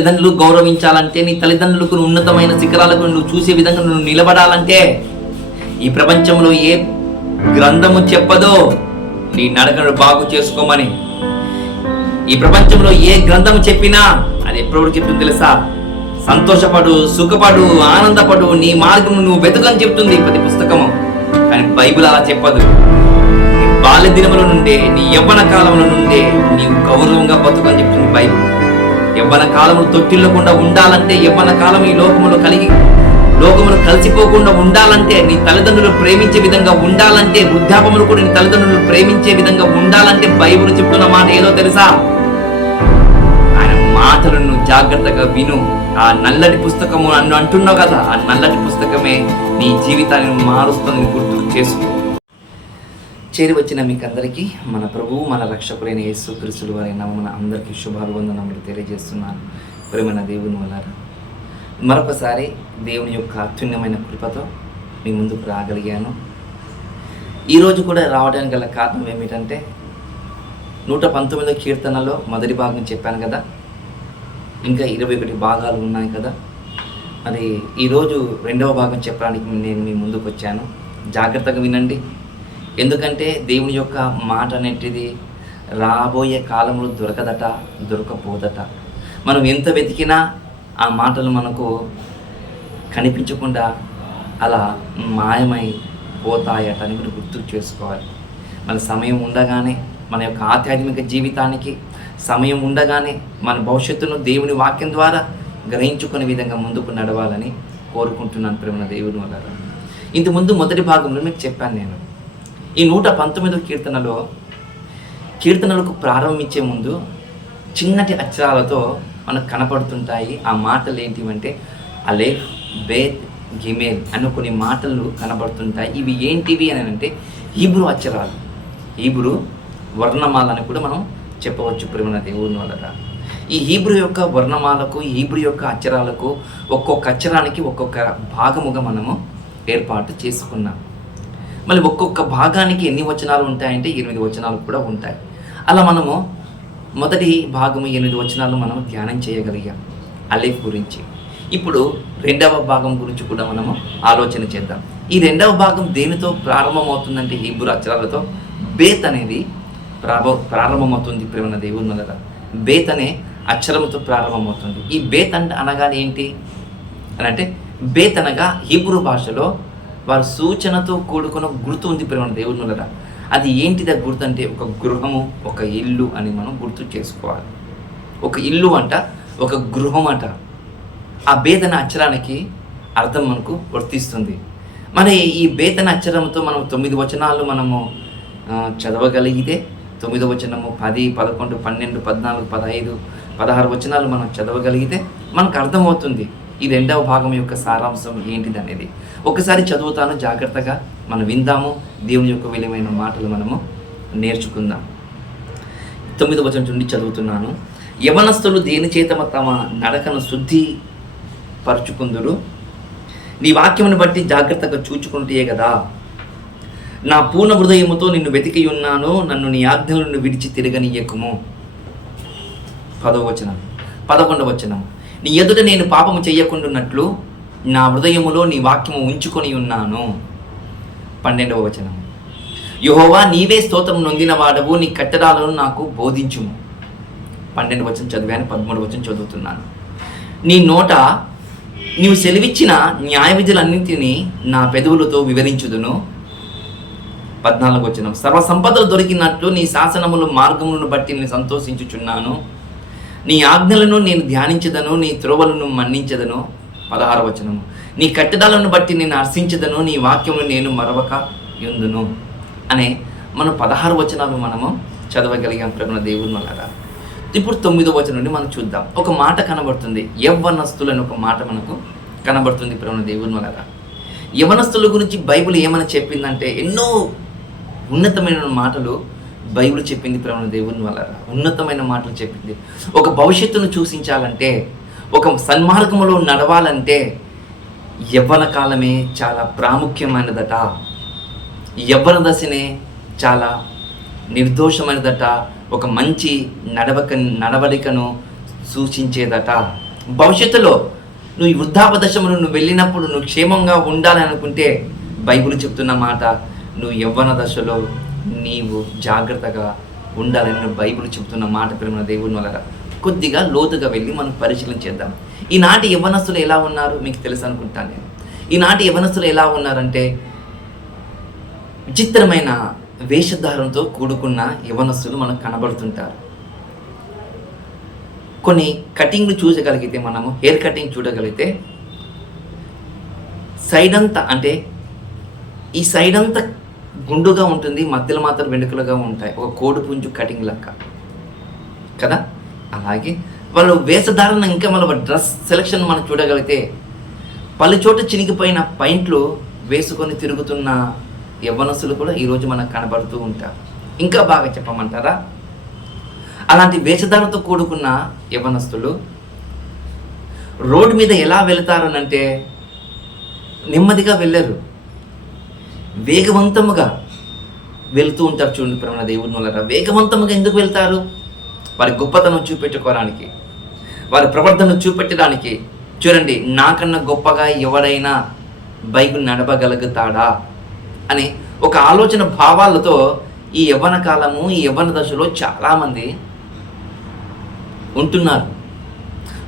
తల్లిదండ్రులు గౌరవించాలంటే, నీ తల్లిదండ్రులకు ఉన్నతమైన శిఖరాలకు నువ్వు చూసే విధంగా నువ్వు నిలబడాలంటే, ఈ ప్రపంచంలో ఏ గ్రంథము చెప్పదో నీ నడకను బాగు చేసుకోమని. ఈ ప్రపంచంలో ఏ గ్రంథము చెప్పినా అది ఎప్పుడు చెప్తుంది తెలుసా? సంతోషపడు, సుఖపడు, ఆనందపడు, నీ మార్గం నువ్వు వెతుకని చెప్తుంది ప్రతి పుస్తకము. కానీ బైబిల్ అలా చెప్పదు. నీ బాల్య దినముల నుండే, నీ యవ్వన కాలంలో నుండే నీవు గౌరవంగా బతుకని చెప్తుంది బైబిల్. యవ్వన కాలము తొట్టిల్లకుండా ఉండాలంటే, యవ్వన కాలం ఈ లోకములో కలిసిపోకుండా ఉండాలంటే, నీ తల్లిదండ్రులు ప్రేమించే విధంగా ఉండాలంటే, వృద్ధాపములు కూడా నీ తల్లిదండ్రులు ప్రేమించే విధంగా ఉండాలంటే బైబిల్ చెప్తున్న మాట ఏదో తెలుసా? ఆయన మాటలను జాగ్రత్తగా విను. ఆ నల్లటి పుస్తకము నన్ను అంటున్నావు కదా, ఆ నల్లటి పుస్తకమే నీ జీవితాన్ని మారుస్తుందని గుర్తు చేసుకో. చేరి వచ్చిన మీకు అందరికీ మన ప్రభువు మన రక్షకులైన యేసుక్రీస్తు వారి నామమున అందరికీ శుభాభివందనములు తెలియజేస్తున్నాను. ప్రేమైన దేవుని వల్లారా, మరొకసారి దేవుని యొక్క అత్యున్నమైన కృపతో మీ ముందుకు రాగలిగాను. ఈరోజు కూడా రావడానికి గల కారణం ఏమిటంటే, 119వ కీర్తనలో మొదటి భాగం చెప్పాను కదా, ఇంకా 21 భాగాలు ఉన్నాయి కదా. మరి ఈరోజు రెండవ భాగం చెప్పడానికి నేను మీ ముందుకు వచ్చాను. జాగ్రత్తగా వినండి. ఎందుకంటే దేవుని యొక్క మాట అనేటిది రాబోయే కాలంలో దొరకపోదట. మనం ఎంత వెతికినా ఆ మాటలు మనకు కనిపించకుండా అలా మాయమై పోతాయట అని మీరు గుర్తు చేసుకోవాలి. మన సమయం ఉండగానే, మన యొక్క ఆధ్యాత్మిక జీవితానికి సమయం ఉండగానే మన భవిష్యత్తును దేవుని వాక్యం ద్వారా గ్రహించుకునే విధంగా ముందుకు నడవాలని కోరుకుంటున్నాను. ప్రేమ దేవుని వల్ల ఇంతకుముందు మొదటి భాగంలో మీకు చెప్పాను నేను. ఈ 119వ కీర్తనలకు ప్రారంభించే ముందు చిన్నటి అక్షరాలతో మనకు కనపడుతుంటాయి. ఆ మాటలు ఏంటివంటే అలేఫ్, బేత్, గిమేల్ అనే కొన్ని మాటలు కనబడుతుంటాయి. ఇవి ఏంటివి అని అంటే హీబ్రూ అక్షరాలు, హీబ్రూ వర్ణమాలని కూడా మనం చెప్పవచ్చు. ప్రేమ దేవుని వల్ల ఈ హీబ్రూ యొక్క వర్ణమాలకు, హీబ్రూ యొక్క అక్షరాలకు ఒక్కొక్క అక్షరానికి ఒక్కొక్క భాగముగా మనము ఏర్పాటు చేసుకున్నాం. మళ్ళీ ఒక్కొక్క భాగానికి ఎన్ని వచనాలు ఉంటాయంటే 8 వచనాలు కూడా ఉంటాయి. అలా మనము మొదటి భాగము 8 వచనాలు మనం ధ్యానం చేయగలిగాం అలేఫ్ గురించి. ఇప్పుడు రెండవ భాగం గురించి కూడా మనము ఆలోచన చేద్దాం. ఈ రెండవ భాగం దేనితో ప్రారంభమవుతుందంటే హీబ్రూ అక్షరాలతో బేత్ అనేది ప్రారంభమవుతుంది. ప్రేమ దేవుని వల్ల బేత్ అనే అక్షరముతో ప్రారంభమవుతుంది. ఈ బేత్ అనగా ఏంటి అని అంటే, బేత్ అనగా హీబ్రూ భాషలో వారి సూచనతో కూడుకున్న గుర్తు ఉంది. ప్రేమ దేవుని వల్ల అది ఏంటిదా గుర్తు అంటే, ఒక గృహము, ఒక ఇల్లు అని మనం గుర్తు చేసుకోవాలి. ఒక ఇల్లు అంట, ఒక గృహం అంట. ఆ బేత్ అనే అక్షరానికి అర్థం మనకు వర్తిస్తుంది. మరి ఈ బేత్ అనే అక్షరంతో మనం 9 వచనాలు మనము చదవగలిగితే, 9వ వచనము 10, 11, 12, 14, 15, 16 వచనాలు మనం చదవగలిగితే మనకు అర్థమవుతుంది ఈ రెండవ భాగం యొక్క సారాంశం ఏంటిది అనేది. ఒకసారి చదువుతాను, జాగ్రత్తగా మనం విందాము. దేవుని యొక్క విలువైన మాటలు మనము నేర్చుకుందాం. 9వ వచనం నుండి చదువుతున్నాను. యవనస్తులు దేని చేత తమ నడకను శుద్ధి పరుచుకుందురు, నీ వాక్యమును బట్టి జాగ్రత్తగా చూచుకుంటే కదా. నా పూర్ణ హృదయముతో నిన్ను వెతికి ఉన్నాను, నన్ను నీ ఆజ్ఞలను విడిచి తిరగనీయకుము. 10వ వచనం. 11వ వచనం. నీ ఎదుట నేను పాపము చెయ్యకుండాన్నట్లు నా హృదయములో నీ వాక్యము ఉంచుకొని ఉన్నాను. 12వ వచనం. యెహోవా నీవే స్తోత్రం నొందిన వాడవు, నీ కట్టడాలను నాకు బోధించుము. 12వ వచనం చదివాను, 13వ వచనం చదువుతున్నాను. నీ నోట నీవు సెలవిచ్చిన న్యాయ విధులన్నింటినీ నా పెదవులతో వివరించుదును. 14వ వచనం. సర్వసంపదలు దొరికినట్లు నీ శాసనములు మార్గములను బట్టి నేను సంతోషించుచున్నాను, నీ ఆజ్ఞలను నేను ధ్యానించదను, నీ త్రోవలను మన్నించదను. 16వ వచనము. నీ కట్టడాలను బట్టి నేను హర్షించదను, నీ వాక్యమును నేను మరవక యుందును అనే మనం 16 వచనాలు మనము చదవగలిగాం. ప్రేమ దేవుని వల్ల ఇప్పుడు 9వ వచనం నుండి మనం చూద్దాం. ఒక మాట కనబడుతుంది, యవ్వనస్తులు అని ఒక మాట మనకు కనబడుతుంది. ప్రేమ దేవుని వల్ల యవనస్తుల గురించి బైబిల్ ఏమని చెప్పిందంటే, ఎన్నో ఉన్నతమైన మాటలు బైబిల్ చెప్పింది. ప్రేమ దేవుని వల్ల ఉన్నతమైన మాటలు చెప్పింది. ఒక భవిష్యత్తును సూచించాలంటే, ఒక సన్మార్గంలో నడవాలంటే యవ్వన కాలమే చాలా ప్రాముఖ్యమైనదట. యవ్వన దశనే చాలా నిర్దోషమైనదట. ఒక మంచి నడవడికను సూచించేదట. భవిష్యత్తులో నువ్వు ఈ వృద్ధాప దశమును నువ్వు వెళ్ళినప్పుడు నువ్వు క్షేమంగా ఉండాలని అనుకుంటే బైబిల్ చెప్తున్న మాట, నువ్వు యవ్వన దశలో నీవు జాగ్రత్తగా ఉండాలని నువ్వు బైబిల్ చెప్తున్న మాట ప్రేమ దేవుని వల్ల కొద్దిగా లోతుగా వెళ్ళి మనం పరిశీలన చేద్దాం. ఈనాటి యవ్వనస్తులు ఎలా ఉన్నారు మీకు తెలుసు అనుకుంటాను నేను. ఈనాటి యవ్వనస్తులు ఎలా ఉన్నారంటే విచిత్రమైన వేషధారంతో కూడుకున్న యవ్వనస్తులు మనకు కనబడుతుంటారు. కొన్ని కటింగ్లు చూడగలిగితే, మనము హెయిర్ కటింగ్ చూడగలిగితే సైడ్ అంతా, అంటే ఈ సైడ్ అంతా గుండుగా ఉంటుంది, మధ్యలో మాత్రం వెనుకలుగా ఉంటాయి, ఒక కోడి పుంజు కటింగ్ లెక్క కదా. అలాగే వాళ్ళు వేషధారణ, ఇంకా వాళ్ళ డ్రెస్ సెలెక్షన్ మనం చూడగలిగితే పలు చోట చినిగిపోయిన పైంట్లు వేసుకొని తిరుగుతున్న యవ్వనస్తులు కూడా ఈరోజు మనకు కనబడుతూ ఉంటారు. ఇంకా బాగా చెప్పమంటారా, అలాంటి వేషధారణతో కూడుకున్న యవ్వనస్తులు రోడ్డు మీద ఎలా వెళతారు అంటే నెమ్మదిగా వెళ్ళరు, వేగవంతముగా వెళుతూ ఉంటారు. చూడండి ప్రేమ దేవుని వల్ల వేగవంతముగా ఎందుకు వెళ్తారు? వారి గొప్పతనం చూపెట్టుకోవడానికి, వారి ప్రవర్తన చూపెట్టడానికి. చూడండి, నాకన్నా గొప్పగా ఎవరైనా బైబిల్ నడపగలుగుతాడా అని ఒక ఆలోచన భావాలతో ఈ యవ్వన కాలము, ఈ యవ్వన దశలో చాలామంది ఉంటున్నారు.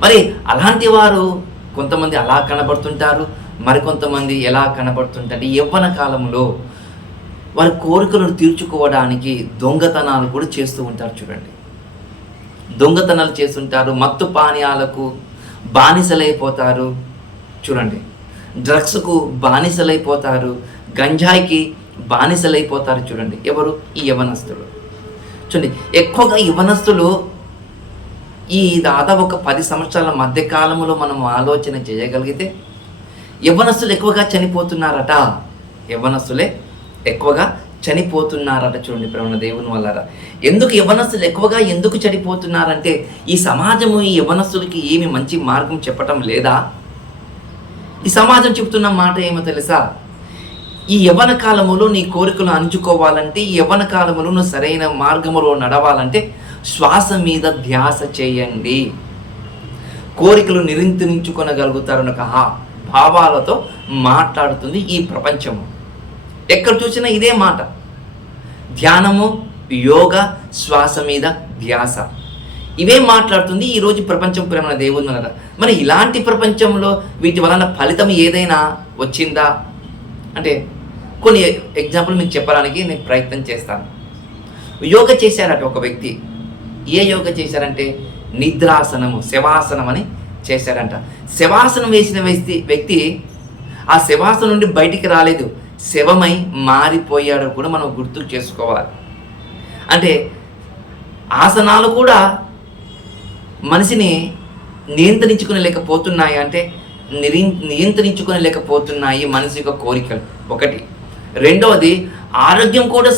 మరి అలాంటి వారు కొంతమంది అలా కనబడుతుంటారు, మరికొంతమంది ఎలా కనబడుతుంటారు. ఈ యవ్వన కాలంలో వారి కోరికలను తీర్చుకోవడానికి దొంగతనాలు కూడా చేస్తూ ఉంటారు. చూడండి, దొంగతనాలు చేస్తుంటారు, మత్తు పానీయాలకు బానిసలైపోతారు. చూడండి, డ్రగ్స్కు బానిసలైపోతారు, గంజాయికి బానిసలైపోతారు. చూడండి, ఎవరు? ఈ యవ్వనస్తులు. చూడండి, ఎక్కువగా యవ్వనస్తులు ఈ దాదాపు ఒక 10 సంవత్సరాల మధ్య కాలంలో మనం ఆలోచన చేయగలిగితే యవ్వనస్తులు ఎక్కువగా చనిపోతున్నారట. యవ్వనస్తులే ఎక్కువగా చనిపోతున్నారట. చూడండి ప్రేమ దేవుని వల్ల. ఎందుకు యవ్వనస్తులు ఎక్కువగా ఎందుకు చనిపోతున్నారంటే ఈ సమాజము ఈ యవ్వనస్తులకి ఏమి మంచి మార్గం చెప్పటం లేదా? ఈ సమాజం చెప్తున్న మాట ఏమో తెలుసా? ఈ యవ్వన కాలములో నీ కోరికలు అంచుకోవాలంటే, ఈ యవ్వన కాలములో నువ్వు సరైన మార్గములో నడవాలంటే శ్వాస మీద ధ్యాస చేయండి. కోరికలు నిరంతరించుకొనగలుగుతారన్న ఒక భావాలతో మాట్లాడుతుంది ఈ ప్రపంచము. ఎక్కడ చూసినా ఇదే మాట, ధ్యానము, యోగ, శ్వాస మీద ధ్యాస, ఇవే మాట్లాడుతుంది ఈరోజు ప్రపంచం ప్రేమ దేవుని వలన. మరి ఇలాంటి ప్రపంచంలో వీటి వలన ఫలితం ఏదైనా వచ్చిందా అంటే కొన్ని ఎగ్జాంపుల్ మీకు చెప్పడానికి నేను ప్రయత్నం చేస్తాను. యోగ చేశారట ఒక వ్యక్తి. ఏ యోగ చేశారంటే నిద్రాసనము, శవాసనం అని చేశారంట. శవాసనం వేసిన వ్యక్తి ఆ శవాసనం నుండి బయటికి రాలేదు, శవమై మారిపోయాడు కూడా మనం గుర్తు చేసుకోవాలి. అంటే ఆసనాలు కూడా మనిషిని నియంత్రించుకోలేకపోతున్నాయి. అంటే నియంత్రించుకోలేకపోతున్నాయి మనిషి యొక్క కోరికలు ఒకటి. రెండవది, ఆరోగ్యం కూడా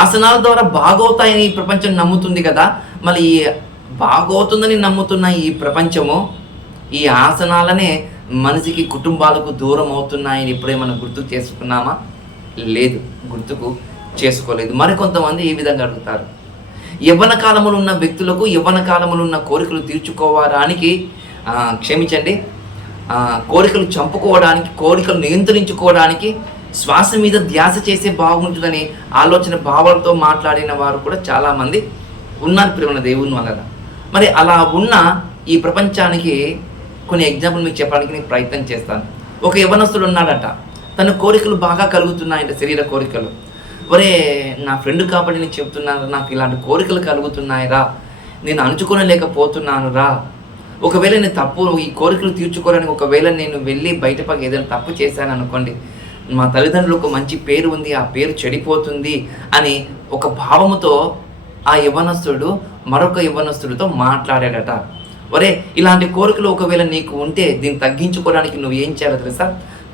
ఆసనాల ద్వారా బాగవుతాయని ఈ ప్రపంచం నమ్ముతుంది కదా. మళ్ళీ బాగవుతుందని నమ్ముతున్న ఈ ప్రపంచము ఈ ఆసనాలనే మనిషికి, కుటుంబాలకు దూరం అవుతున్నాయని ఇప్పుడే మనం గుర్తుకు చేసుకున్నామా? లేదు, గుర్తుకు చేసుకోలేదు. మరికొంతమంది ఈ విధంగా అడుగుతారు, యవ్వన కాలములు ఉన్న వ్యక్తులకు యవ్వన కాలములు ఉన్న కోరికలు తీర్చుకోవడానికి క్షమించండి, కోరికలు చంపుకోవడానికి, కోరికలు నియంత్రించుకోవడానికి శ్వాస మీద ధ్యాస చేసే బాగుంటుందని ఆలోచన భావాలతో మాట్లాడిన వారు కూడా చాలామంది ఉన్నారు ప్రేమ దేవుని వలన. మరి అలా ఉన్న ఈ ప్రపంచానికి కొన్ని ఎగ్జాంపుల్ మీకు చెప్పడానికి నేను ప్రయత్నం చేస్తాను. ఒక యవ్వనస్తుడు ఉన్నాడట, తన కోరికలు బాగా కలుగుతున్నాయంట, శరీర కోరికలు. ఒరే నా ఫ్రెండ్ కాబట్టి నేను చెప్తున్నాను, నాకు ఇలాంటి కోరికలు కలుగుతున్నాయిరా, నేను అంచుకోలేకపోతున్నాను రా. ఒకవేళ నేను తప్పు, ఈ కోరికలు తీర్చుకోవడానికి ఒకవేళ నేను వెళ్ళి బయటపడి ఏదైనా తప్పు చేశాను అనుకోండి, మా తల్లిదండ్రులకు మంచి పేరు ఉంది, ఆ పేరు చెడిపోతుంది అని ఒక భావముతో ఆ యవ్వనస్తుడు మరొక యవ్వనస్తుడితో మాట్లాడాడట. ఒరే ఇలాంటి కోరికలు ఒకవేళ నీకు ఉంటే దీన్ని తగ్గించుకోవడానికి నువ్వు ఏం చేయాలో తెలుసా?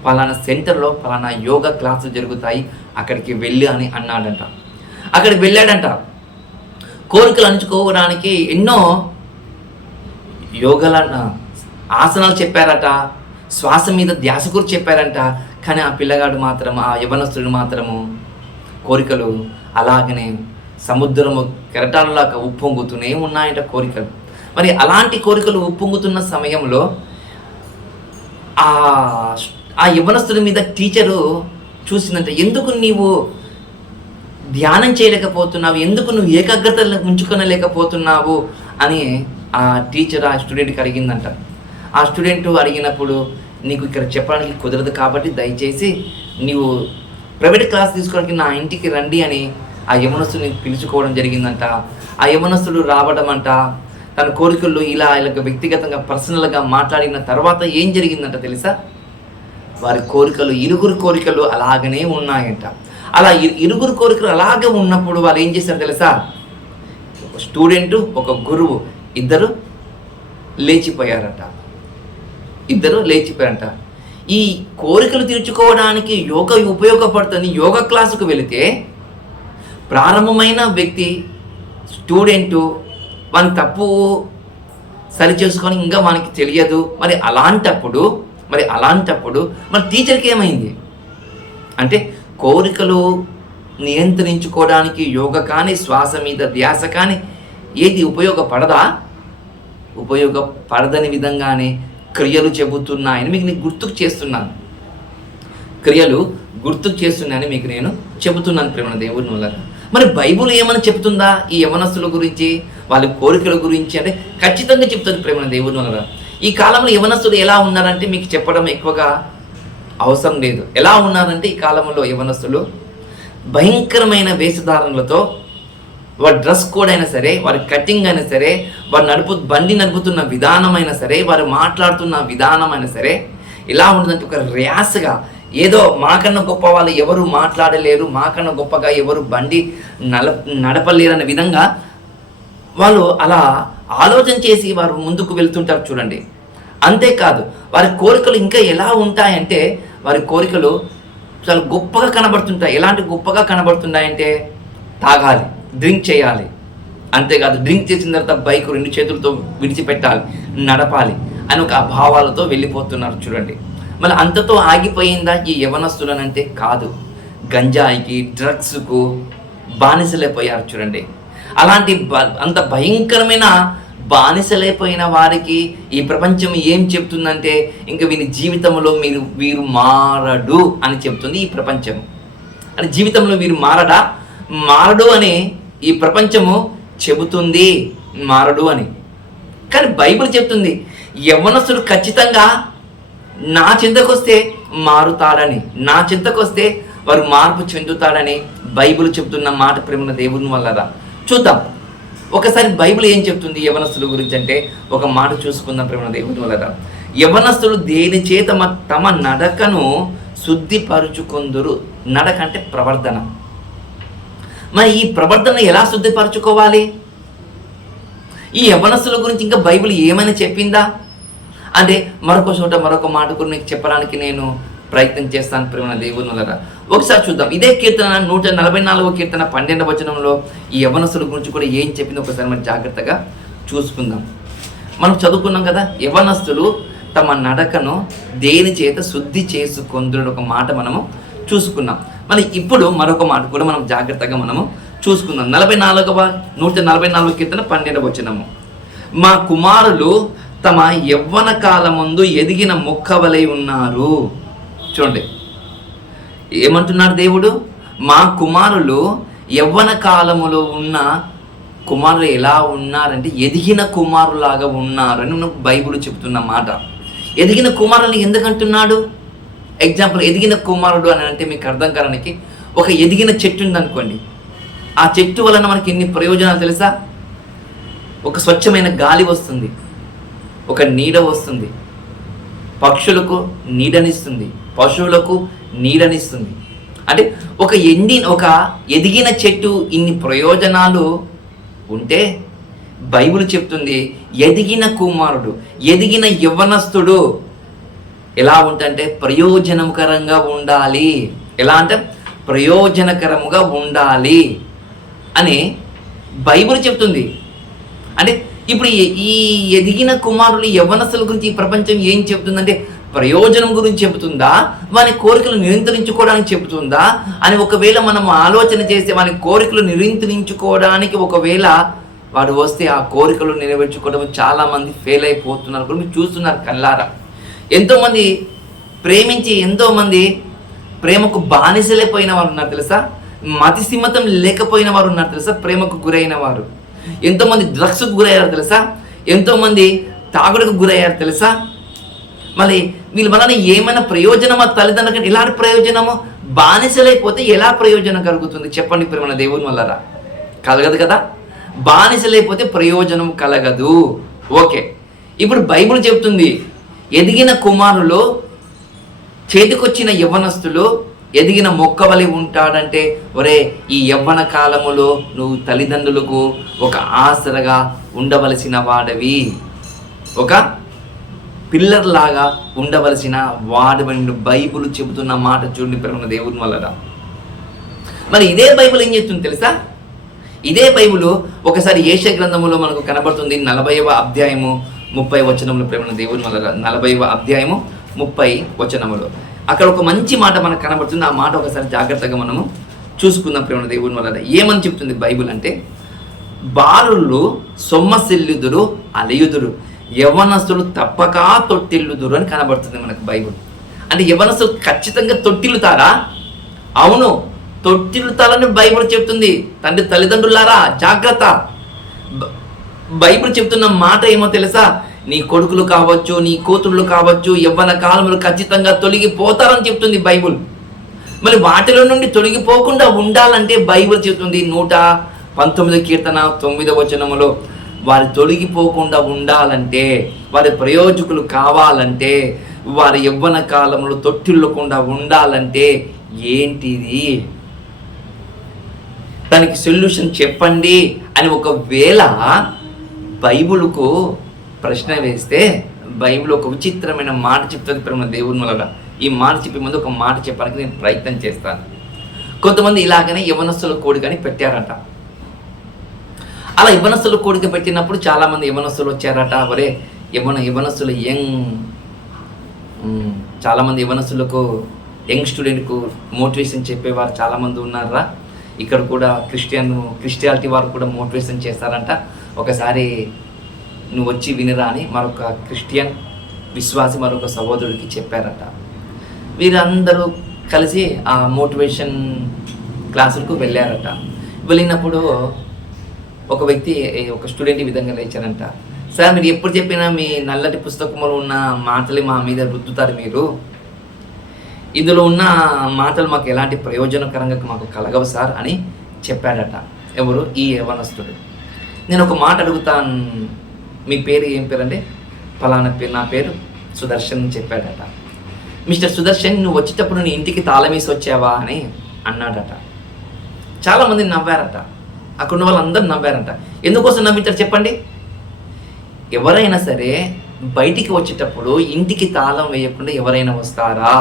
పలానా సెంటర్లో పలానా యోగా క్లాసులు జరుగుతాయి, అక్కడికి వెళ్ళి అని అన్నాడంట. అక్కడికి వెళ్ళాడంట. కోరికలు అణుచుకోవడానికి ఎన్నో యోగాల ఆసనాలు చెప్పారట, శ్వాస మీద ధ్యాస గురించి చెప్పారంట. కానీ ఆ పిల్లగాడు మాత్రం, ఆ యవ్వనస్తుడు మాత్రము కోరికలు అలాగనే సముద్రము కెరటాలలాగా ఉప్పొంగుతూనే ఉన్నాయంట కోరికలు. మరి అలాంటి కోరికలు ఉప్పొంగుతున్న సమయంలో ఆ ఆ యవ్వనస్తుడి మీద టీచరు చూసిందంటే, ఎందుకు నీవు ధ్యానం చేయలేకపోతున్నావు, ఎందుకు నువ్వు ఏకాగ్రత ఉంచుకొనలేకపోతున్నావు అని ఆ టీచర్ ఆ స్టూడెంట్కి అడిగిందంట. ఆ స్టూడెంట్ అడిగినప్పుడు, నీకు ఇక్కడ చెప్పడానికి కుదరదు కాబట్టి దయచేసి నీవు ప్రైవేట్ క్లాస్ తీసుకోవడానికి నా ఇంటికి రండి అని ఆ యవనస్తుని పిలుచుకోవడం జరిగిందంట. ఆ యవనస్తుడు రావడం అంట, తన కోరికల్లో ఇలా వ్యక్తిగతంగా పర్సనల్గా మాట్లాడిన తర్వాత ఏం జరిగిందంట తెలుసా? వారి కోరికలు, ఇరుగురు కోరికలు అలాగనే ఉన్నాయంట. అలా ఇరుగురు కోరికలు అలాగే ఉన్నప్పుడు వాళ్ళు ఏం చేశారు తెలుసా? ఒక స్టూడెంట్, ఒక గురువు ఇద్దరు లేచిపోయారంట. ఈ కోరికలు తీర్చుకోవడానికి యోగా ఉపయోగపడుతుంది. యోగా క్లాసుకు వెళితే ప్రారంభమైన వ్యక్తి స్టూడెంటు వాని తప్పు సరి చేసుకొని ఇంకా మనకి తెలియదు. మరి అలాంటప్పుడు మరి టీచర్కి ఏమైంది అంటే, కోరికలు నియంత్రించుకోవడానికి యోగా కానీ, శ్వాస మీద ధ్యాస కానీ ఏది ఉపయోగపడదని విధంగానే క్రియలు చెబుతున్నాయని మీకు నేను గుర్తుకు చేస్తున్నాయని మీకు నేను చెబుతున్నాను ప్రేమ దేవుని వల్ల. మరి బైబుల్ ఏమని చెబుతుందా ఈ యవనస్తుల గురించి, వాళ్ళ కోరికల గురించి అంటే ఖచ్చితంగా చెప్తుంది ప్రేమ దేవుని వల్ల. ఈ కాలంలో యవనస్తులు ఎలా ఉన్నారంటే మీకు చెప్పడం ఎక్కువగా అవసరం లేదు. ఎలా ఉన్నారంటే ఈ కాలంలో యవనస్తులు భయంకరమైన వేషధారణలతో, వారి డ్రెస్ కోడ్ అయినా సరే, వారి కటింగ్ అయినా సరే, వారు బండి నడుపుతున్న విధానం అయినా సరే, వారు మాట్లాడుతున్న విధానం అయినా సరే ఎలా ఉంటుందంటే ఒక ర్యాస్గా, ఏదో మాకన్నా గొప్ప వాళ్ళు ఎవరు మాట్లాడలేరు, మాకన్నా గొప్పగా ఎవరు బండి నడపలేరు అనే విధంగా వాళ్ళు అలా ఆలోచన చేసి వారు ముందుకు వెళ్తుంటారు చూడండి. అంతేకాదు వారి కోరికలు ఇంకా ఎలా ఉంటాయంటే, వారి కోరికలు చాలా గొప్పగా కనబడుతుంటాయి. ఎలాంటి గొప్పగా కనబడుతున్నాయంటే, తాగాలి, డ్రింక్ చేయాలి, అంతేకాదు డ్రింక్ చేసిన తర్వాత బైక్ 2 చేతులతో విడిచిపెట్టాలి, నడపాలి అని ఒక భావాలతో వెళ్ళిపోతున్నారు చూడండి. మళ్ళీ అంతతో ఆగిపోయిందా ఈ యవనస్తులనంటే కాదు, గంజాయికి, డ్రగ్స్కు బానిసలైపోయారు చూడండి. అలాంటి అంత భయంకరమైన బానిసలైపోయిన వారికి ఈ ప్రపంచం ఏం చెప్తుందంటే, ఇంకా వీరి జీవితంలో వీరు మారడు అని చెప్తుంది ఈ ప్రపంచం. అని జీవితంలో వీరు మారడు అని ఈ ప్రపంచము చెబుతుంది, మారడు అని. కానీ బైబిల్ చెప్తుంది యవ్వనస్తుడు ఖచ్చితంగా నా చింతకు వస్తే మారుతాడని, నా చింతకు వస్తే వారు మార్పు చెందుతాడని బైబిల్ చెప్తున్న మాట ప్రేమ దేవుని వల్ల. చూద్దాం ఒకసారి బైబిల్ ఏం చెప్తుంది యవనస్తుల గురించి అంటే, ఒక మాట చూసుకుందాం ప్రేమ దేవుని వల్ల. యవనస్తులు దేని చేత తమ నడకను శుద్ధిపరుచుకొందురు. నడక అంటే ప్రవర్తన. మరి ఈ ప్రవర్తన ఎలా శుద్ధిపరచుకోవాలి? ఈ యవనస్తుల గురించి ఇంకా బైబిల్ ఏమైనా చెప్పిందా అంటే, మరొక చోట మరొక మాట కూడా మీకు చెప్పడానికి నేను ప్రయత్నం చేస్తాను ప్రేమ దేవుని వల్ల. ఒకసారి చూద్దాం. ఇదే కీర్తన 144వ కీర్తన 12వ వచనంలో ఈ యవనస్తుల గురించి కూడా ఏం చెప్పిందో ఒకసారి మనం జాగ్రత్తగా చూసుకుందాం. మనం చదువుకున్నాం కదా, యవనస్తులు తమ నడకను దేని చేత శుద్ధి చేసుకొందురు ఒక మాట మనము చూసుకున్నాం. మరి ఇప్పుడు మరొక మాట కూడా మనం జాగ్రత్తగా మనము చూసుకుందాం. 144వ కీర్తన 12వ వచనము, మా కుమారులు తమ యవ్వన కాలమందు ఎదిగిన మొక్కవలై ఉన్నారు. చూడండి ఏమంటున్నాడు దేవుడు, మా కుమారులు యవ్వన కాలములో ఉన్న కుమారులు ఎలా ఉన్నారంటే ఎదిగిన కుమారులాగా ఉన్నారు అని మనకు బైబిల్ చెప్తున్న మాట. ఎదిగిన కుమారుని ఎందుకంటున్నాడు? ఎగ్జాంపుల్, ఎదిగిన కుమారుడు అని అంటే మీకు అర్థం కావడానికి, ఒక ఎదిగిన చెట్టు ఉందనుకోండి, ఆ చెట్టు వలన మనకి ఎన్ని ప్రయోజనాలు తెలుసా? ఒక స్వచ్ఛమైన గాలి వస్తుంది, ఒక నీడ వస్తుంది, పక్షులకు నీడనిస్తుంది, పశువులకు నీడనిస్తుంది. అంటే ఒక ఎదిగిన చెట్టు ఇన్ని ప్రయోజనాలు ఉంటే బైబిల్ చెప్తుంది ఎదిగిన కుమారుడు, ఎదిగిన యవ్వనస్తుడు ఎలా ఉంటే ప్రయోజనకరంగా ఉండాలి. ఎలా అంటే ప్రయోజనకరముగా ఉండాలి అని బైబిల్ చెప్తుంది. అంటే ఇప్పుడు ఈ ఎదిగిన కుమారులు యవ్వనస్తుల గురించి ఈ ప్రపంచం ఏం చెప్తుందంటే, ప్రయోజనం గురించి చెబుతుందా, వాని కోరికలు నియంత్రించుకోవడానికి చెబుతుందా అని ఒకవేళ మనం ఆలోచన చేస్తే, వాని కోరికలు నియంత్రించుకోవడానికి ఒకవేళ వాడు వస్తే ఆ కోరికలు నెరవేర్చుకోవడం చాలామంది ఫెయిల్ అయిపోతున్నారు కూడా మీరు చూస్తున్నారు కళ్ళారా. ఎంతోమంది ప్రేమించి ఎంతోమంది ప్రేమకు బానిసలైపోయిన వారు ఉన్నారు తెలుసా. మతిస్థిమితం లేకపోయిన వారు ఉన్నారు తెలుసా, ప్రేమకు గురైన వారు. ఎంతోమంది డ్రగ్స్కు గురయ్యారు తెలుసా, ఎంతోమంది తాగుడుకు గురయ్యారు తెలుసా. మళ్ళీ వీళ్ళ వలన ఏమైనా ప్రయోజనమా తల్లిదండ్రులకి? ఇలాంటి ప్రయోజనము బానిసలైపోతే ఎలా ప్రయోజనం కలుగుతుంది చెప్పండి ప్రేమ దేవుని వల్లరా? కలగదు కదా. బానిసలైపోతే ప్రయోజనం కలగదు. ఓకే, ఇప్పుడు బైబిల్ చెప్తుంది ఎదిగిన కుమారులు, చేతికొచ్చిన యవ్వనస్తులు ఎదిగిన మొక్క వలె ఉంటాడంటే, ఒరే ఈ యవ్వన కాలములో నువ్వు తల్లిదండ్రులకు ఒక ఆసరగా ఉండవలసిన వాడవి, ఒక పిల్లర్ లాగా ఉండవలసిన వాడవని బైబిల్ చెబుతున్న మాట చూడండి ప్రేమ దేవుని వల్లరా. మరి ఇదే బైబిల్ ఏం చెప్తుంది తెలుసా? ఇదే బైబిల్ ఒకసారి యెషయా గ్రంథములో మనకు కనబడుతుంది 40వ అధ్యాయము 30 వచనములు ప్రేమ దేవుని వల్లరా. 40వ అధ్యాయము 30 వచనములు అక్కడ ఒక మంచి మాట మనకు కనబడుతుంది. ఆ మాట ఒకసారి జాగ్రత్తగా మనము చూసుకుందాం ప్రేమ దేవుని వల్లరా. ఏమని చెప్తుంది బైబిల్ అంటే, బాలుళ్ళు సొమ్మసిల్లుదురు అలయుదురు, యవ్వనస్తులు తప్పక తొట్టిల్లుదురు అని కనబడుతుంది మనకు బైబిల్. అంటే యవ్వనస్తులు ఖచ్చితంగా తొట్టిల్లుతారా? అవును, తొట్టిల్లుతారని బైబిల్ చెప్తుంది. తండ్రి తల్లిదండ్రులారా జాగ్రత్త. బైబిల్ చెప్తున్న మాట ఏమో తెలుసా? నీ కొడుకులు కావచ్చు, నీ కూతుళ్ళు కావచ్చు, యవ్వన కాలములు ఖచ్చితంగా తొలగిపోతారని చెప్తుంది బైబిల్. మరి వాటిలో నుండి తొలగిపోకుండా ఉండాలంటే బైబిల్ చెప్తుంది 119 కీర్తన 9వ వచనములో, వారి తొలగిపోకుండా ఉండాలంటే, వారి ప్రయోజకులు కావాలంటే, వారి యవ్వన కాలంలో తొట్టిల్లకుండా ఉండాలంటే ఏంటిది? దానికి సొల్యూషన్ చెప్పండి అని ఒకవేళ బైబిల్కు ప్రశ్న వేస్తే బైబిల్ ఒక విచిత్రమైన మాట చెప్తుంది ప్రేమ దేవుని వల్ల. ఈ మాట చెప్పే ముందు ఒక మాట చెప్పడానికి నేను ప్రయత్నం చేస్తాను. కొంతమంది ఇలాగనే యవనస్తుల కోడికని పెట్టారట. అలా యవనస్తుల కోడిక పెట్టినప్పుడు చాలామంది యవనస్తులు వచ్చారట. ఒరే యవనస్తులు చాలామంది యవనస్తులకు యంగ్ స్టూడెంట్కు మోటివేషన్ చెప్పేవారు చాలామంది ఉన్నారా. ఇక్కడ కూడా క్రిస్టియాలిటీ వారు కూడా మోటివేషన్ చేస్తారంట. ఒకసారి నువ్వు వచ్చి వినరా అని మరొక క్రిస్టియన్ విశ్వాసి మరొక సహోదరుడికి చెప్పారట. వీరందరూ కలిసి ఆ మోటివేషన్ క్లాసులకు వెళ్ళారట. వెళ్ళినప్పుడు ఒక స్టూడెంట్ ఈ విధంగా లేచారంట. సార్, మీరు ఎప్పుడు చెప్పినా మీ నల్లటి పుస్తకంలో ఉన్న మాటలు మా మీద రుద్దుతారు మీరు. ఇందులో ఉన్న మాటలు మాకు ఎలాంటి ప్రయోజనకరంగా మాకు కలగవు సార్ అని చెప్పాడట. ఎవరు? ఈ యవనస్తుడు. నేను ఒక మాట అడుగుతాను, మీ పేరు ఏం పేరు అంటే, ఫలానా పేరు, నా పేరు సుదర్శన్ అని చెప్పాడట. మిస్టర్ సుదర్శన్, నువ్వు వచ్చేటప్పుడు నీ ఇంటికి తాళం వేసి వచ్చావా అని అన్నాడట. చాలామంది నవ్వారట. అక్కడ ఉన్న వాళ్ళందరూ నవ్వారట. ఎందుకోసం నవ్వించారు చెప్పండి? ఎవరైనా సరే బయటికి వచ్చేటప్పుడు ఇంటికి తాళం వేయకుండా ఎవరైనా వస్తారా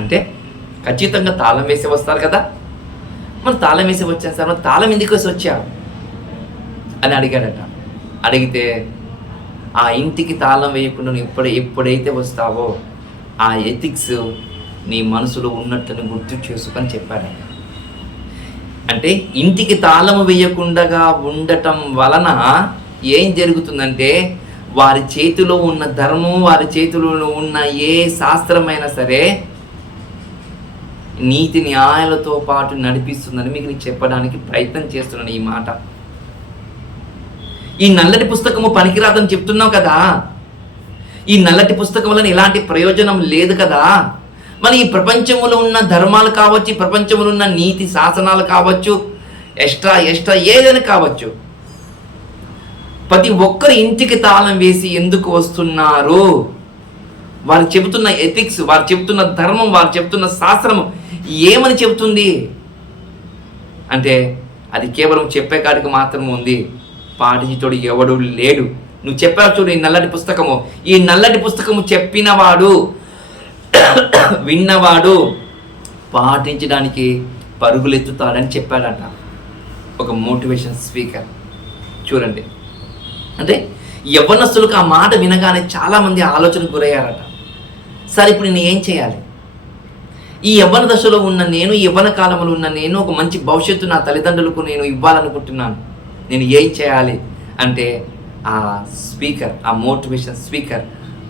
అంటే ఖచ్చితంగా తాళం వేసి వస్తారు కదా. మరి తాళం వేసి వచ్చాను సార్, మరి తాళం ఎందుకు వేసి వచ్చావు అని అడిగాడట. అడిగితే ఆ ఇంటికి తాళం వేయకుండా నువ్వు ఎప్పుడైతే వస్తావో ఆ ఎథిక్స్ నీ మనసులో ఉన్నట్టుని గుర్తు చేసుకొని చెప్పాడట. అంటే ఇంటికి తాళం వేయకుండా ఉండటం వలన ఏం జరుగుతుందంటే, వారి చేతిలో ఉన్న ధర్మం, వారి చేతిలో ఉన్న ఏ శాస్త్రమైనా సరే నీతి న్యాయాలతో పాటు నడిపిస్తుందని మీకు నేను చెప్పడానికి ప్రయత్నం చేస్తున్నాను. ఈ మాట, ఈ నల్లటి పుస్తకము పనికిరాదని చెప్తున్నావు కదా. ఈ నల్లటి పుస్తకం వలన ఎలాంటి ప్రయోజనం లేదు కదా. మరి ఈ ప్రపంచంలో ఉన్న ధర్మాలు కావచ్చు, ఈ ప్రపంచంలో ఉన్న నీతి శాసనాలు కావచ్చు, ఎక్స్ట్రా ఏదైనా కావచ్చు, ప్రతి ఒక్కరు ఇంటికి తాళం వేసి ఎందుకు వస్తున్నారు? వారు చెబుతున్న ఎథిక్స్, వారు చెబుతున్న ధర్మం, వారు చెబుతున్న శాస్త్రము ఏమని చెబుతుంది అంటే, అది కేవలం చెప్పే కాడికి మాత్రం ఉంది, పాటించేటోడు ఎవడు లేడు. నువ్వు చెప్పావు చూడు, ఈ నల్లటి పుస్తకము, ఈ నల్లటి పుస్తకము చెప్పినవాడు విన్నవాడు పాటించడానికి పరుగులెత్తుతాడని చెప్పాడట ఒక మోటివేషన్ స్పీకర్. చూడండి, అంటే యవ్వనస్తులకు ఆ మాట వినగానే చాలామంది ఆలోచనకు గురయ్యారట. సరే, ఇప్పుడు నేను ఏం చేయాలి? ఈ యవ్వన దశలో ఉన్న నేను, ఈ యవ్వన కాలంలో ఉన్న నేను ఒక మంచి భవిష్యత్తు నా తల్లిదండ్రులకు నేను ఇవ్వాలనుకుంటున్నాను. నేను ఏం చేయాలి అంటే ఆ స్పీకర్, ఆ మోటివేషన్ స్పీకర్,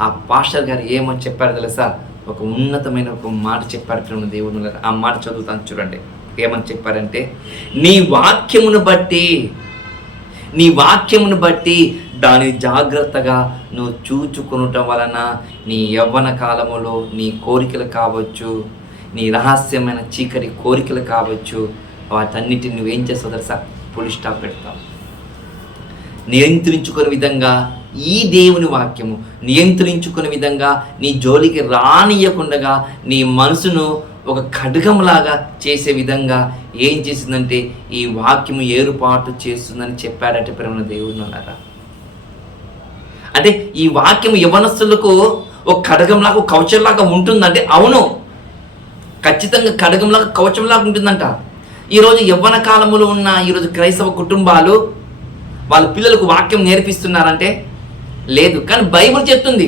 ఆ పాస్టర్ గారు ఏమని చెప్పారు తెలుసా? ఒక ఉన్నతమైన ఒక మాట చెప్పారు ప్రేమ దేవుని. ఆ మాట చదువుతాను చూడండి. ఏమని చెప్పారంటే, నీ వాక్యమును బట్టి దాని జాగ్రత్తగా నువ్వు చూచుకొనటం వలన నీ యవ్వన కాలములో నీ కోరికలు కావచ్చు, నీ రహస్యమైన చీకటి కోరికలు కావచ్చు, వాటన్నిటిని నువ్వేం చేస్తావు తెలుసా? ఫుల్ స్టాప్ పెడతావు. నియంత్రించుకునే విధంగా ఈ దేవుని వాక్యము నియంత్రించుకునే విధంగా నీ జోలికి రానియకుండగా నీ మనసును ఒక ఖడ్గంలాగా చేసే విధంగా ఏం చేసిందంటే ఈ వాక్యము ఏర్పాటు చేస్తుందని చెప్పాడట ప్రేమ దేవుని అన్నారా. అంటే ఈ వాక్యము యవనస్తులకు ఒక ఖడ్గంలాగా, ఒక కవచంలాగా ఉంటుందంటే అవును, ఖచ్చితంగా ఖడ్గంలాగా కవచంలాగా ఉంటుందంట. ఈరోజు యవ్వన కాలములో ఉన్న ఈరోజు క్రైస్తవ కుటుంబాలు వాళ్ళ పిల్లలకు వాక్యం నేర్పిస్తున్నారంటే లేదు. కానీ బైబిల్ చెప్తుంది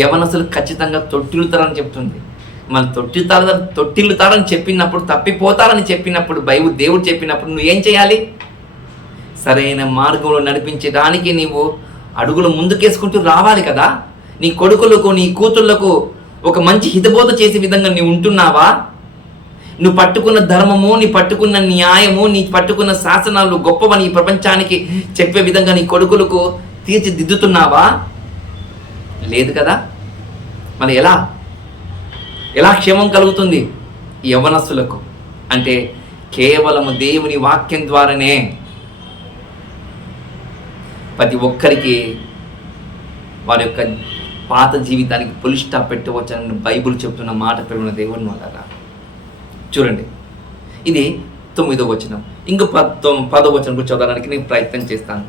యవనస్తులు ఖచ్చితంగా తొట్టిల్లుతారని చెప్తుంది. మన తొట్టిల్లుతారని చెప్పినప్పుడు, తప్పిపోతారని చెప్పినప్పుడు, దేవుడు చెప్పినప్పుడు నువ్వు ఏం చేయాలి? సరైన మార్గంలో నడిపించడానికి నీవు అడుగులు ముందుకేసుకుంటూ రావాలి కదా. నీ కొడుకులకు, నీ కూతుళ్లకు ఒక మంచి హితబోధ చేసే విధంగా నీవు ఉంటున్నావా? నువ్వు పట్టుకున్న ధర్మము, నీ పట్టుకున్న న్యాయము, నీ పట్టుకున్న శాసనాలు గొప్పవని ఈ ప్రపంచానికి చెప్పే విధంగా నీ కొడుకులకు తీర్చిదిద్దుతున్నావా? లేదు కదా. మరి ఎలా క్షేమం కలుగుతుంది యవ్వనస్తులకు అంటే కేవలము దేవుని వాక్యం ద్వారానే ప్రతి ఒక్కరికి వారి యొక్క పాత జీవితానికి ఫుల్ స్టాప్ పెట్టవచ్చని బైబిల్ చెప్తున్న మాట ప్రేమ దేవుని వల్ల. చూడండి, ఇది 9వ వచనం. ఇంకో 10వ వచనం కూడా చదవడానికి నేను ప్రయత్నం చేస్తాను.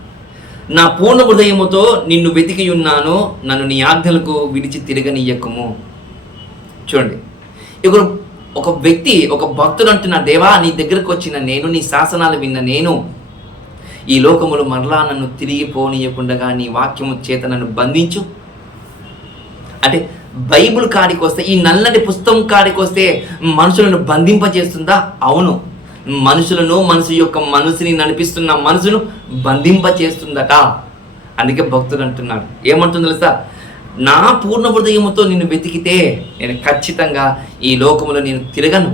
నా పూర్ణ హృదయముతో నిన్ను వెతికి ఉన్నాను, నన్ను నీ ఆజ్ఞలకు విడిచి తిరగనీయకము. చూడండి, ఇప్పుడు ఒక వ్యక్తి, ఒక భక్తుడు అంటున్న, దేవా నీ దగ్గరకు వచ్చిన నేను, నీ శాసనాలు విన్న నేను, ఈ లోకములు మరలా నన్ను తిరిగి పోనీయకుండగా నీ వాక్యము చేత నన్ను బంధించు. అంటే బైబుల్ కాడికి వస్తే, ఈ నల్లటి పుస్తకం కాడికి వస్తే మనుషులను బంధింపజేస్తుందా? అవును, మనుషు యొక్క మనసుని నడిపిస్తున్న మనసును బంధింపచేస్తుందట. అందుకే భక్తులు అంటున్నాడు, ఏమంటుంది తెలుసా? నా పూర్ణ హృదయముతో నిన్ను వెతికితే నేను ఖచ్చితంగా ఈ లోకములో నేను తిరగనా?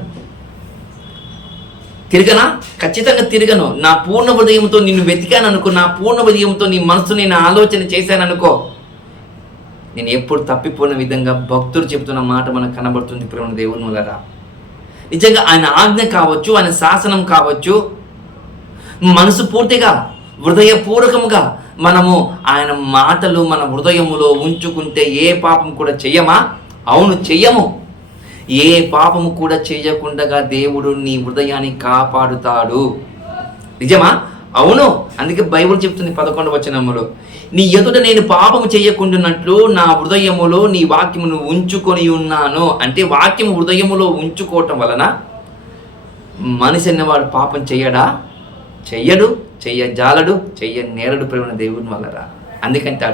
ఖచ్చితంగా తిరగను. నా పూర్ణ హృదయంతో నిన్ను వెతికాను అనుకో, నా పూర్ణ హృదయంతో నీ మనసు నేను ఆలోచన చేశాను అనుకో, నేను ఎప్పుడు తప్పిపోయిన విధంగా భక్తులు చెప్తున్న మాట మనకు కనబడుతుంది ప్రేమ దేవుని వలన. నిజంగా ఆయన ఆజ్ఞ కావచ్చు, ఆయన శాసనం కావచ్చు, మనసు పూర్తిగా హృదయపూర్వకముగా మనము ఆయన మాటలు మన హృదయములో ఉంచుకుంటే ఏ పాపం కూడా చెయ్యమా? అవును, చెయ్యము. ఏ పాపము కూడా చేయకుండా దేవుడు నీ హృదయాన్ని కాపాడుతాడు. నిజమా? అవును. అందుకే బైబిల్ చెప్తుంది 11వ వచనములో, నీ ఎదుట నేను పాపము చేయకుండానట్లు నా హృదయములో నీ వాక్యమును ఉంచుకొని ఉన్నాను. అంటే వాక్యము హృదయములో ఉంచుకోవటం వలన మనిషి అన్నవాడు పాపం చెయ్యడు, చెయ్యజాలడు, చెయ్యనేరడు ప్రేమ దేవుని వలన. అందుకంటే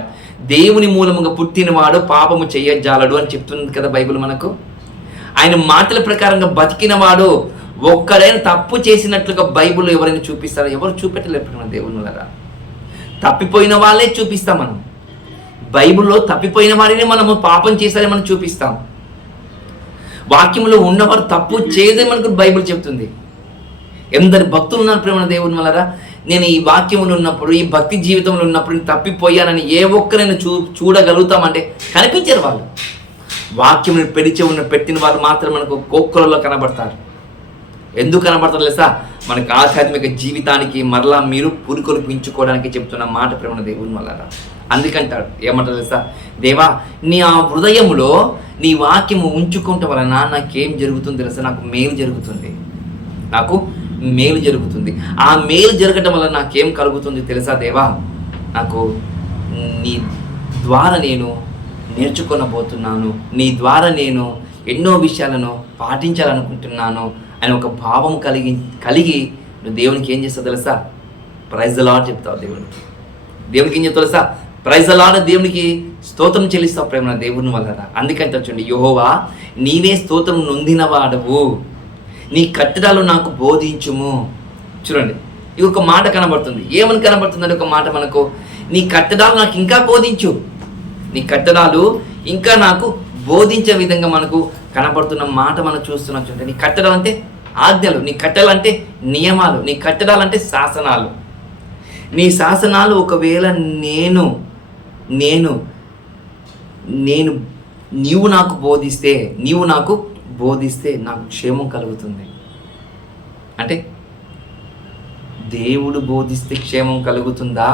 దేవుని మూలముగా పుట్టినవాడు పాపము చెయ్యజాలడు అని చెప్తుంది కదా బైబిల్ మనకు. ఆయన మాటల ప్రకారంగా బతికినవాడు ఒక్కడైనా తప్పు చేసినట్లుగా బైబిల్ ఎవరైనా చూపిస్తారో? ఎవరు చూపెట్టలేరు దేవుని వలన. తప్పిపోయిన వాళ్ళే చూపిస్తాం మనం. బైబిల్లో తప్పిపోయిన వారిని మనము పాపం చేశారని మనం చూపిస్తాం. వాక్యంలో ఉన్నవారు తప్పు చేయదని మనకు బైబిల్ చెప్తుంది. ఎందరి భక్తులు ఉన్నారు ప్రేమ దేవుని వలన. నేను ఈ వాక్యములు ఉన్నప్పుడు, ఈ భక్తి జీవితంలో ఉన్నప్పుడు నేను తప్పిపోయానని ఏ ఒక్కరైనా చూడగలుగుతామంటే కనిపించారు వాళ్ళు. వాక్యం పెట్టిన వాళ్ళు మాత్రం మనకు కోక్కలలో కనబడతారు. ఎందుకు కనబడతారు లేసా? మనకు ఆధ్యాత్మిక జీవితానికి మరలా మీరు పురికొల్పించుకోవడానికి చెప్తున్న మాట ప్రేమ దేవుని వలన. అందుకంటాడు, ఏమంటారు తెలుసా? దేవా నీ ఆ హృదయములో నీ వాక్యము ఉంచుకోవటం వలన నాకేం జరుగుతుంది తెలుసా? నాకు మేలు జరుగుతుంది. ఆ మేలు జరగటం వల్ల నాకేం కలుగుతుంది తెలుసా దేవా? నాకు నీ ద్వారా నేను నేర్చుకొనబోతున్నాను, నీ ద్వారా నేను ఎన్నో విషయాలను పాటించాలనుకుంటున్నాను అని ఒక భావం కలిగి నువ్వు దేవునికి ఏం చేస్తావు తెలుసా? ప్రైజ్ ది లార్డ్ చెప్తావు. దేవునికి ఏం చెప్తావు తెలుసా? Praise the Lord. దేవునికి స్తోత్రం చెల్లిస్తావు ప్రేమ దేవుని వలన. అందుకంటే చూడండి, యెహోవా నీవే స్తోత్రం నొందినవాడవు, నీ కట్టడాలు నాకు బోధించుము. చూడండి, ఈ ఒక మాట కనబడుతుంది. ఏమని కనబడుతుందని ఒక మాట మనకు, నీ కట్టడాలు నాకు ఇంకా బోధించు, నీ కట్టడాలు ఇంకా నాకు బోధించే విధంగా మనకు కనబడుతున్న మాట మనం చూస్తున్నాం. చూడండి, నీ కట్టడాలు అంటే ఆజ్ఞలు, నీ కట్టడాలు అంటే నియమాలు, నీ కట్టడాలు అంటే శాసనాలు. నీ శాసనాలు ఒకవేళ నేను నేను నేను నీవు నాకు బోధిస్తే నాకు క్షేమం కలుగుతుంది. అంటే దేవుడు బోధిస్తే క్షేమం కలుగుతుందా?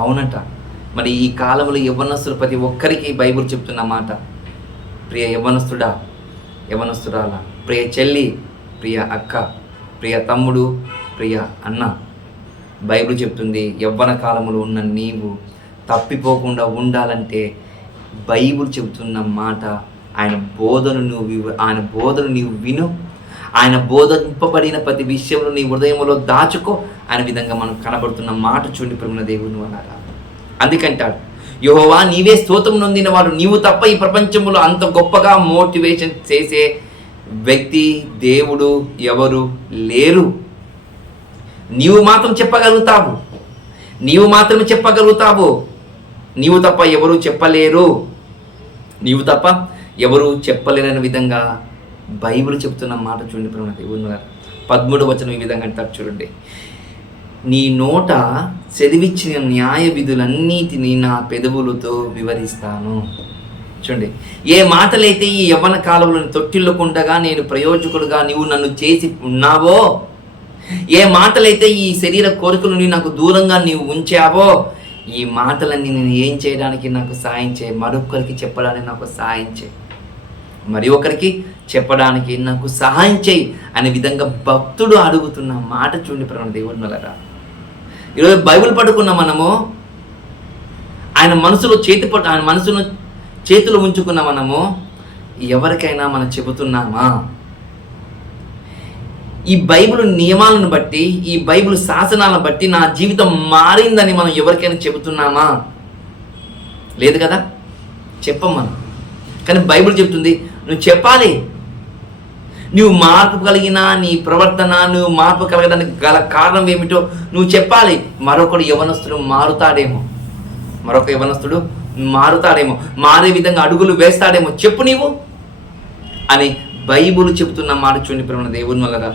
అవునట. మరి ఈ కాలంలో యవ్వనస్తులు ప్రతి ఒక్కరికి బైబిల్ చెప్తున్న మాట, ప్రియ యవ్వనస్తుడా, యవ్వనస్తురాలా, ప్రియ చెల్లి, ప్రియ అక్క, ప్రియ తమ్ముడు, ప్రియ అన్న, బైబిల్ చెప్తుంది యవ్వన కాలంలో ఉన్న నీవు తప్పిపోకుండా ఉండాలంటే బైబిల్ చెబుతున్న మాట, ఆయన బోధను నీవు విను, ఆయన బోధింపబడిన ప్రతి విషయంలో నీ హృదయంలో దాచుకో అనే విధంగా మనం కనబడుతున్న మాట చూడండి ప్రేమ దేవుని వల్ల. అందుకంటాడు, యెహోవా నీవే స్తోత్రం నొందిన వాడు, నీవు తప్ప ఈ ప్రపంచంలో అంత గొప్పగా మోటివేషన్ చేసే వ్యక్తి దేవుడు ఎవరు లేరు. నీవు మాత్రం చెప్పగలుగుతావు, నీవు మాత్రమే చెప్పగలుగుతావు. నీవు తప్ప ఎవరు చెప్పలేరు, నీవు తప్ప ఎవరు చెప్పలేరని విధంగా బైబిల్ చెప్తున్న మాట చూడండి ప్రేమ దేవుని వల్ల. 13వ వచనం ఈ విధంగా అంటారు చూడండి, నీ నోట చదివిచ్చిన న్యాయ విధులన్నిటినీ నా పెదవులతో వివరిస్తాను. చూడండి, ఏ మాటలైతే ఈ యవ్వన కాలంలో తొట్టిల్లకుండగా నేను ప్రయోజకుడుగా నీవు నన్ను చేసి ఉన్నావో, ఏ మాటలైతే ఈ శరీర కోరికల నుండి నాకు దూరంగా నీవు ఉంచావో, ఈ మాటలన్నీ నేను ఏం చేయడానికి నాకు సాయం చేయి, మరొకరికి చెప్పడానికి నాకు సాయం చేయి, మరి ఒకరికి చెప్పడానికి నాకు సహాయం చేయి అనే విధంగా భక్తుడు అడుగుతున్న మాట చూడండి ప్రేమ దేవుని వల్ల. ఈరోజు బైబిల్ పట్టుకున్న మనము ఆయన మనసును చేతిలో ఉంచుకున్న మనము ఎవరికైనా మనం చెబుతున్నామా? ఈ బైబిల్ నియమాలను బట్టి, ఈ బైబిల్ శాసనాలను బట్టి నా జీవితం మారిందని మనం ఎవరికైనా చెబుతున్నామా? లేదు కదా, చెప్పం మనం. కానీ బైబిల్ చెప్తుంది నువ్వు చెప్పాలి. నువ్వు మార్పు కలిగిన నీ ప్రవర్తన, నువ్వు మార్పు కలగడానికి గల కారణం ఏమిటో నువ్వు చెప్పాలి. మరొక యవనస్తుడు మారుతాడేమో, మారే విధంగా అడుగులు వేస్తాడేమో, చెప్పు నీవు అని బైబిల్ చెబుతున్న మాట చూడండి ప్రేమ దేవుని వల్ల.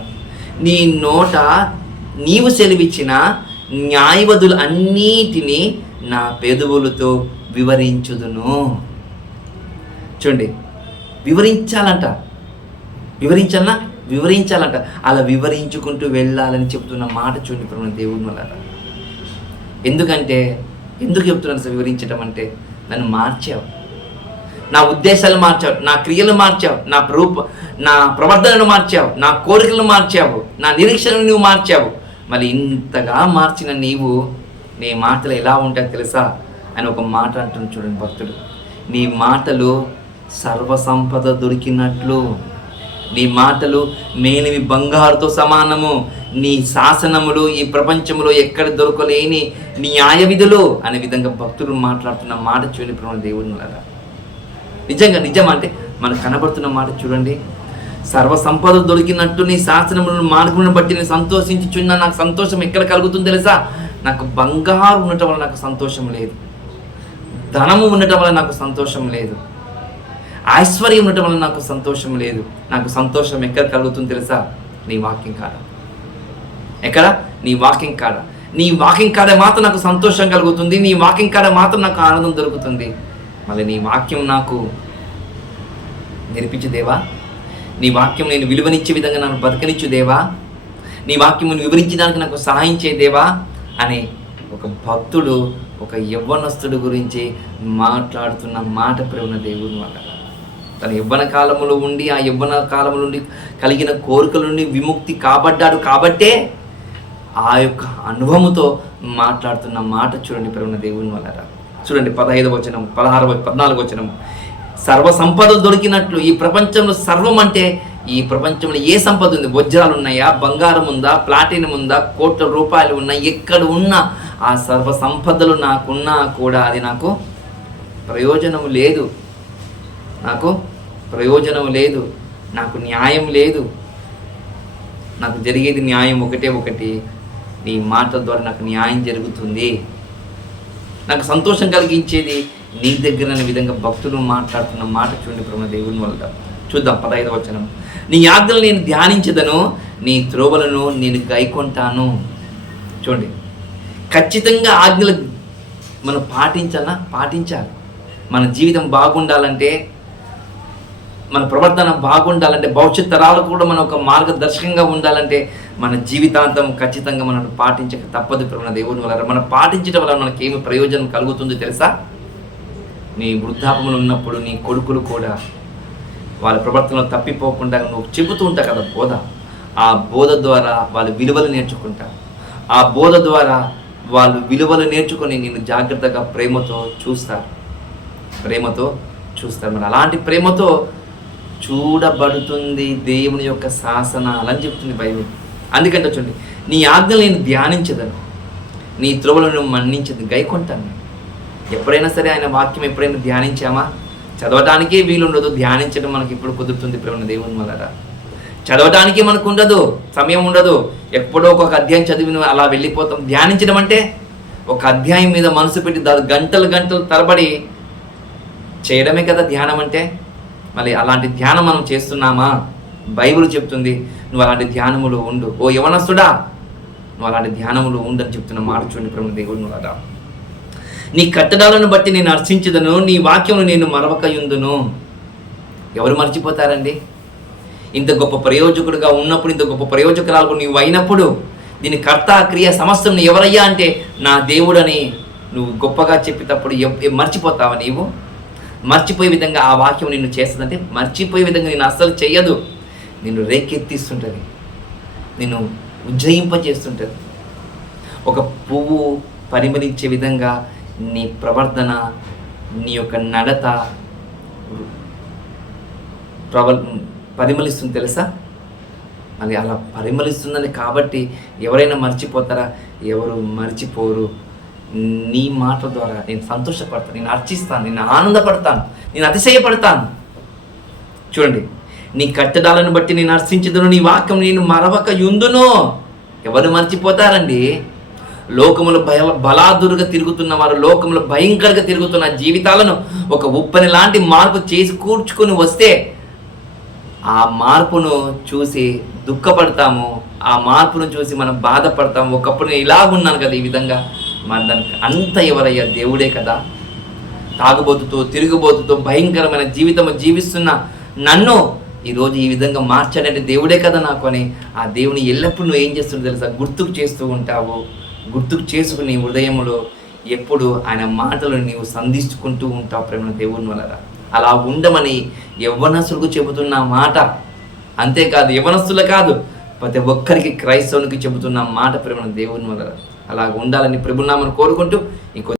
నీ నోట నీవు సెలవిచ్చిన న్యాయవధులు అన్నిటినీ నా పెదవులతో వివరించుదును. చూడండి, వివరించాలంట. అలా వివరించుకుంటూ వెళ్ళాలని చెప్తున్న మాట చూడండి ప్రేమ దేవుని వల్ల. ఎందుకు చెప్తున్నాను సార్ వివరించడం అంటే, నన్ను మార్చావు, నా ఉద్దేశాలు మార్చావు, నా క్రియలు మార్చావు, నా ప్రవర్తనను మార్చావు, నా కోరికలను మార్చావు, నా నిరీక్షణను నువ్వు మార్చావు. మరి ఇంతగా మార్చిన నీవు నీ మాటలు ఎలా ఉంటాయో తెలుసా అని ఒక మాట అంటుంది చూడండి భక్తుడు. నీ మాటలు సర్వసంపద దొరికినట్లు, నీ మాటలు మేలిమి బంగారుతో సమానము, నీ శాసనములు ఈ ప్రపంచంలో ఎక్కడ దొరకలేని న్యాయ విధులు అనే విధంగా భక్తులు మాట్లాడుతున్న మాట చూడండి ప్రేమ దేవుని వల్ల. నిజం అంటే మనకు కనబడుతున్న మాట చూడండి. సర్వసంపద దొరికినట్టు నీ శాసనములను మార్గములను బట్టి నేను సంతోషించుచున్నా. నాకు సంతోషం ఎక్కడ కలుగుతుంది తెలుసా? నాకు బంగారు ఉండటం వల్ల నాకు సంతోషం లేదు, ధనము ఉండటం వల్ల నాకు సంతోషం లేదు, ఐశ్వర్యం ఉండటం వల్ల నాకు సంతోషం లేదు. నాకు సంతోషం ఎక్కడ కలుగుతుంది తెలుసా? నీ వాక్యం కాడ. ఎక్కడ? నీ వాక్యం కాడ. నీ వాక్యం కాడ మాత్రం నాకు సంతోషం కలుగుతుంది, నీ వాక్యం కాడ మాత్రం నాకు ఆనందం దొరుకుతుంది. మళ్ళీ నీ వాక్యం నాకు నేర్పించు దేవా, నీ వాక్యం నేను విలువనిచ్చే విధంగా నన్ను బతకనిచ్చు దేవా, నీ వాక్యం వివరించడానికి నాకు సహాయం చేయ దేవా అని ఒక భక్తుడు ఒక యవ్వనస్తుడు గురించి మాట్లాడుతున్న మాట ప్రేమ దేవుని వల్ల. తన యవ్వన కాలంలో ఉండి ఆ యవ్వన కాలంలో నుండి కలిగిన కోరికల నుండి విముక్తి కాబడ్డాడు కాబట్టే ఆ యొక్క అనుభవంతో మాట్లాడుతున్న మాట చూడండి ప్రేమ దేవుని వల్ల. చూడండి 15వ వచనం, 14వ వచనం. సర్వ సంపదలు దొరికినట్లు ఈ ప్రపంచంలో సర్వం అంటే ఈ ప్రపంచంలో ఏ సంపద ఉంది? వజ్రాలు ఉన్నాయా, బంగారం ఉందా, ప్లాటినం ఉందా, కోట్ల రూపాయలు ఉన్నాయి, ఎక్కడ ఉన్నా ఆ సర్వ సంపదలు నాకున్నా కూడా అది నాకు ప్రయోజనం లేదు, నాకు న్యాయం లేదు. నాకు జరిగేది న్యాయం ఒకటి, నీ మాట ద్వారా నాకు న్యాయం జరుగుతుంది. నాకు సంతోషం కలిగించేది నీ దగ్గర అనే విధంగా భక్తులు మాట్లాడుతున్న మాట చూడండి ప్రేమ దేవుని వల్ల. చూద్దాం 15వ వచనం. నీ ఆజ్ఞలు నేను ధ్యానించదను, నీ త్రోవలను నేను గైకొంటాను. చూడండి, ఖచ్చితంగా ఆజ్ఞలు మనం పాటించాలి. మన జీవితం బాగుండాలంటే, మన ప్రవర్తన బాగుండాలంటే, భవిష్యత్ తరాలకు కూడా మనం ఒక మార్గదర్శకంగా ఉండాలంటే మన జీవితాంతం ఖచ్చితంగా మనం పాటించక తప్పదు ప్రేమ దేవుని వల్ల. మనం పాటించడం వల్ల మనకి ఏమి ప్రయోజనం కలుగుతుందో తెలుసా? నీ వృద్ధాపములు ఉన్నప్పుడు నీ కొడుకులు కూడా వాళ్ళ ప్రవర్తనలో తప్పిపోకుండా నువ్వు చెబుతూ ఉంటావు కదా బోధ. ఆ బోధ ద్వారా వాళ్ళు విలువలు నేర్చుకుంటారు. ఆ బోధ ద్వారా వాళ్ళు విలువలు నేర్చుకొని నిన్ను జాగ్రత్తగా ప్రేమతో చూస్తారు. మరి అలాంటి ప్రేమతో చూడబడుతుంది దేవుని యొక్క శాసనాలు అని చెప్తుంది బైబిల్. అందుకంటే చూడండి, నీ ఆజ్ఞలు నేను ధ్యానించదను, నీ త్రోవలను మన్నించదు, గైకొంటాను. ఎప్పుడైనా సరే ఆయన వాక్యం ఎప్పుడైనా ధ్యానించామా? చదవటానికే వీలుండదు, ధ్యానించడం మనకి ఇప్పుడు కుదురుతుంది ప్రేమ దేవుని వల్ల. చదవటానికి మనకు ఉండదు, సమయం ఉండదు. ఎప్పుడో ఒక అధ్యాయం చదివి అలా వెళ్ళిపోతాం. ధ్యానించడం అంటే ఒక అధ్యాయం మీద మనసు పెట్టి గంటలు తరబడి చేయడమే కదా ధ్యానం అంటే. మళ్ళీ అలాంటి ధ్యానం మనం చేస్తున్నామా? బైబిల్ చెప్తుంది నువ్వు అలాంటి ధ్యానములు ఉండు. ఓ యవనస్తుడా, నువ్వు అలాంటి ధ్యానములు ఉండని చెప్తున్న మాట చూడండి ప్రేమ దేవుని వల్ల. నీ కట్టడాలను బట్టి నేను హర్షించదను, నీ వాక్యమును నేను మరవకయుందును. ఎవరు మర్చిపోతారండి? ఇంత గొప్ప ప్రయోజకుడుగా ఉన్నప్పుడు, ఇంత గొప్ప ప్రయోజకురాలు నీవు అయినప్పుడు, దీని కర్త క్రియ సమస్తం ఎవరయ్యా అంటే నా దేవుడని నువ్వు గొప్పగా చెప్పేటప్పుడు మర్చిపోతావా? నీవు మర్చిపోయే విధంగా ఆ వాక్యం నిన్ను చేస్తుందంటే మర్చిపోయే విధంగా నేను అస్సలు చెయ్యదు. నిన్ను రేకెత్తిస్తుంటుంది, నిన్ను ఉజ్జయింపజేస్తుంటుంది. ఒక పువ్వు పరిమళించే విధంగా నీ ప్రవర్తన, నీ యొక్క నడత పరిమళిస్తుంది తెలుసా? అది అలా పరిమళిస్తుందని కాబట్టి ఎవరైనా మర్చిపోతారా? ఎవరు మర్చిపోరు. నీ మాట ద్వారా నేను సంతోషపడతాను, నేను అర్చిస్తాను, నేను ఆనందపడతాను, నేను అతిశయపడతాను. చూడండి, నీ కట్టడాలను బట్టి నేను హర్షించదును, నీ వాక్యం నేను మరవకయుందును. ఎవరు మర్చిపోతారండి? లోకములు బలాదురుగా తిరుగుతున్న వారు, లోకములు భయంకరంగా తిరుగుతున్న జీవితాలను ఒక ఉప్పని లాంటి మార్పు చేసి కూర్చుకొని వస్తే ఆ మార్పును చూసి దుఃఖపడతాము, ఆ మార్పును చూసి మనం బాధపడతాము. ఒకప్పుడు నేను ఇలాగున్నాను కదా ఈ విధంగా. మరి దానికి అంత ఎవరయ్యా? దేవుడే కదా. తాగుబోతుతో, తిరుగుబోతుతో భయంకరమైన జీవితం జీవిస్తున్న నన్ను ఈరోజు ఈ విధంగా మార్చాడంటే దేవుడే కదా నాకు అని ఆ దేవుని ఎల్లప్పుడూ నువ్వు ఏం చేస్తుందో తెలుసా? గుర్తుకు చేస్తూ ఉంటావు. గుర్తుకు చేసుకుని హృదయంలో ఎప్పుడు ఆయన మాటలు నీవు సంధించుకుంటూ ఉంటావు ప్రేమ దేవుని వల్ల. అలా ఉండమని యవ్వనస్తులకు చెబుతున్న మాట. అంతేకాదు, యవ్వనస్తులు కాదు, ప్రతి ఒక్కరికి క్రైస్తవునికి చెబుతున్న మాట ప్రేమ దేవుని వల్ల. అలా ఉండాలని ప్రభునామని కోరుకుంటూ ఇంకో